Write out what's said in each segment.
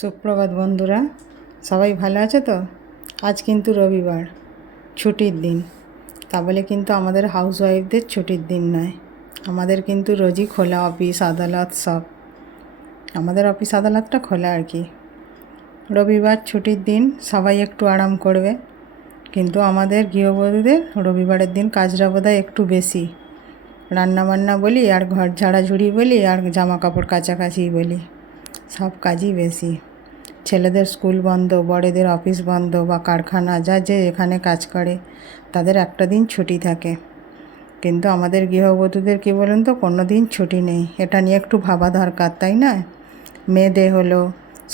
সুপ্রভাত বন্ধুরা, সবাই ভালো আছে তো? আজ কিন্তু রবিবার, ছুটির দিন। তা বলে কিন্তু আমাদের হাউসওয়াইফদের ছুটির দিন নয়, আমাদের কিন্তু রোজই খোলা অফিস আদালত সব। আমাদের অফিস আদালতটা খোলা আর কি। রবিবার ছুটির দিন, সবাই একটু আরাম করবে, কিন্তু আমাদের গৃহবধূদের রবিবারের দিন কাজটা বোধহয় একটু বেশি। রান্নাবান্না বলি, আর ঘর ঝাড়াঝুড়ি বলি, আর জামা কাপড় কাচাকাচি বলি, সব কাজই বেশি। ছেলেদের স্কুল বন্ধ, বড়দের অফিস বন্ধ বা কারখানা, যা যে এখানে কাজ করে তাদের একটা দিন ছুটি থাকে, কিন্তু আমাদের গৃহবধূদের কী বলুন তো, কোনো দিন ছুটি নেই। এটা নিয়ে একটু ভাবা দরকার, তাই না? মেয়েদের হলো,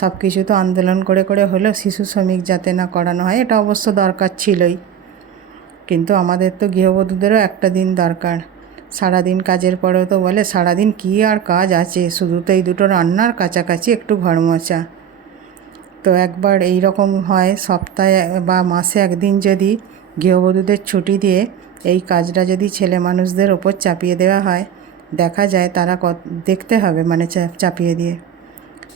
সব কিছু তো আন্দোলন করে করে হলো শিশু শ্রমিক যাতে না করানো হয়, এটা অবশ্য দরকার ছিলই, কিন্তু আমাদের তো গৃহবধূদেরও একটা দিন দরকার। সারাদিন কাজের পরেও তো বলে সারাদিন কী আর কাজ আছে, শুধু তো এই দুটো রান্নার কাছাকাছি একটু ঘর মোছা। তো একবার এই রকম হয়, সপ্তাহে বা মাসে একদিন যদি গৃহবধূদের ছুটি দিয়ে এই কাজটা যদি ছেলে মানুষদের ওপর চাপিয়ে দেওয়া হয়, দেখা যায় তারা দেখতে হবে, মানে চাপিয়ে দিয়ে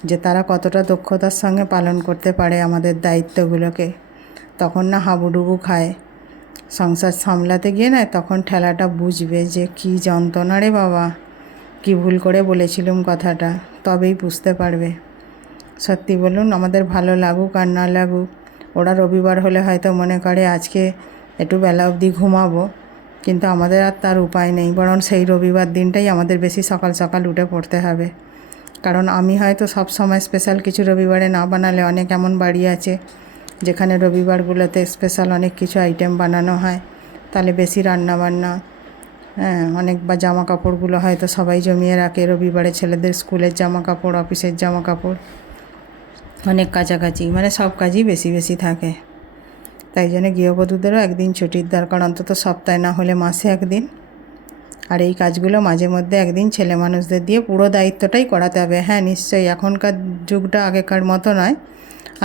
যে তারা কতটা দক্ষতার সঙ্গে পালন করতে পারে আমাদের দায়িত্বগুলোকে। তখন না হাবুডুবু খায়, সংসার সামলাতে গিয়ে না তখন ঠেলাটা বুঝবে যে কী যন্ত্রণা রে বাবা, কী ভুল করে বলেছিলুম কথাটা, তবেই বুঝতে পারবে। সত্যি বলুন, আমাদের ভালো লাগুক আর না লাগুক, ওরা রবিবার হলে হয়তো মনে করে আজকে একটু বেলা অবধি ঘুমাবো, কিন্তু আমাদের আর তার উপায় নেই, বরং সেই রবিবার দিনটাই আমাদের বেশি সকাল সকাল উঠে পড়তে হবে। কারণ আমি হয়তো সব সময় স্পেশাল কিছু রবিবারে না বানালে, অনেক এমন বাড়ি আছে যেখানে রবিবারগুলোতে স্পেশাল অনেক কিছু আইটেম বানানো হয়, তাহলে বেশি রান্নাবান্না, অনেক বা জামা কাপড়গুলো হয়তো সবাই জমিয়ে রাখে রবিবারে, ছেলেদের স্কুলের জামা কাপড়, অফিসের জামা কাপড়, অনেক কাছাকাছি, মানে সব কাজই বেশি বেশি থাকে। তাই জন্য গৃহবধূদেরও একদিন ছুটির দরকার, অন্তত সপ্তাহে না হলে মাসে একদিন। আর এই কাজগুলো মাঝে মধ্যে একদিন ছেলে মানুষদের দিয়ে পুরো দায়িত্বটাই করাতে হবে। হ্যাঁ নিশ্চয়ই, এখনকার যুগটা আগেকার মতো নয়।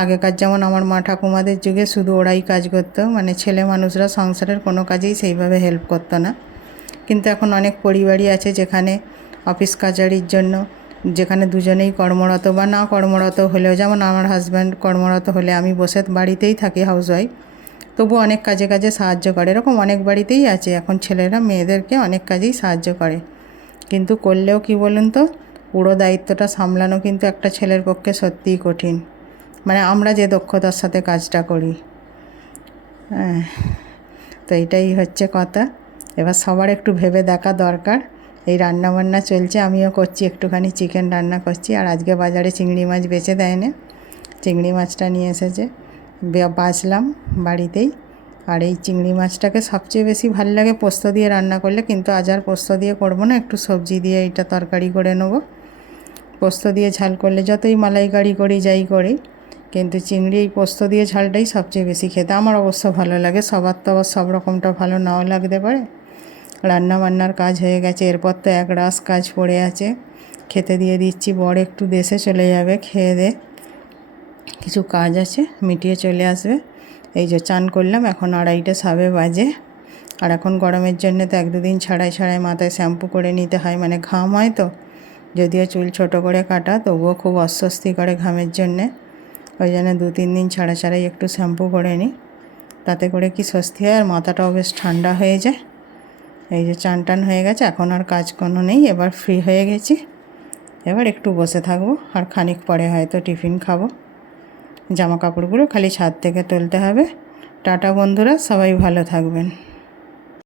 আগেকার যেমন আমার মা ঠাকুমাদের যুগে শুধু ওরাই কাজ করতো, মানে ছেলে মানুষরা সংসারের কোনো কাজেই সেইভাবে হেল্প করতো না। কিন্তু এখন অনেক পরিবারই আছে যেখানে অফিস কাচারির জন্য, যেখানে দুজনেই কর্মরত বা না কর্মরত হলেও, যেমন আমার হাজব্যান্ড কর্মরত হলে আমি বসে বাড়িতেই থাকি হাউসওয়াইফ, তবু অনেক কাজে কাজে সাহায্য করে। এরকম অনেক বাড়িতেই আছে এখন, ছেলেরা মেয়েদেরকে অনেক কাজেই সাহায্য করে, কিন্তু করলেও কি বলুন তো, পুরো দায়িত্বটা সামলানো কিন্তু একটা ছেলের পক্ষে সত্যিই কঠিন, মানে আমরা যে দক্ষতার সাথে কাজটা করি। হ্যাঁ, তো এটাই হচ্ছে কথা। এবার সবার একটু ভেবে দেখা দরকার। এই রান্নাবান্না চলছে, আমিও করছি, একটুখানি চিকেন রান্না করছি। আর আজকে বাজারে চিংড়ি মাছ বেচে দেয় না, চিংড়ি মাছটা নিয়ে এসেছে, বাছলাম বাড়িতেই। আর এই চিংড়ি মাছটাকে সবচেয়ে বেশি ভালো লাগে পোস্ত দিয়ে রান্না করলে, কিন্তু আজ আর পোস্ত দিয়ে করবো না, একটু সবজি দিয়ে এটা তরকারি করে নেবো। পোস্ত দিয়ে ঝাল করলে যতই মালাইকারি করি যাই করি, কিন্তু চিংড়ি এই পোস্ত দিয়ে ঝালটাই সবচেয়ে বেশি খেতে আমার অবশ্য ভালো লাগে। সবার তো আবার সব রকমটা ভালো নাও লাগতে পারে। রান্না বান্নার কাজ হয়ে গেছে, এরপর তো এক রাস কাজ পড়ে আছে, খেতে দিয়ে দিচ্ছি। বর একটু দেশে চলে যাবে, খেয়ে দে কিছু কাজ আছে মিটিয়ে চলে আসবে। এই যে চান করলাম, এখন 2:30 সাবে বাজে। আর এখন গরমের জন্য তো 1-2 দিন ছাড়াই ছাড়াই মাথায় শ্যাম্পু করে নিতে হয়, মানে ঘাম হয় তো, যদিও চুল ছোট করে কাটা, তবুও খুব অস্বস্তি করে ঘামের জন্যে। ওই জন্য 2-3 দিন ছাড়া ছাড়াই একটু শ্যাম্পু করে নিই, তাতে করে কি স্বস্তি হয়, আর মাথাটাও বেশ ঠান্ডা হয়ে যায়। এই যে চান টান হয়ে গেছে, এখন আর কাজ কোনো নেই, এবার ফ্রি হয়ে গেছি। এবার একটু বসে থাকবো, আর খানিক পরে হয়তো টিফিন খাবো। জামা কাপড়গুলো খালি ছাদ থেকে তুলতে হবে। টাটা বন্ধুরা, সবাই ভালো থাকবেন।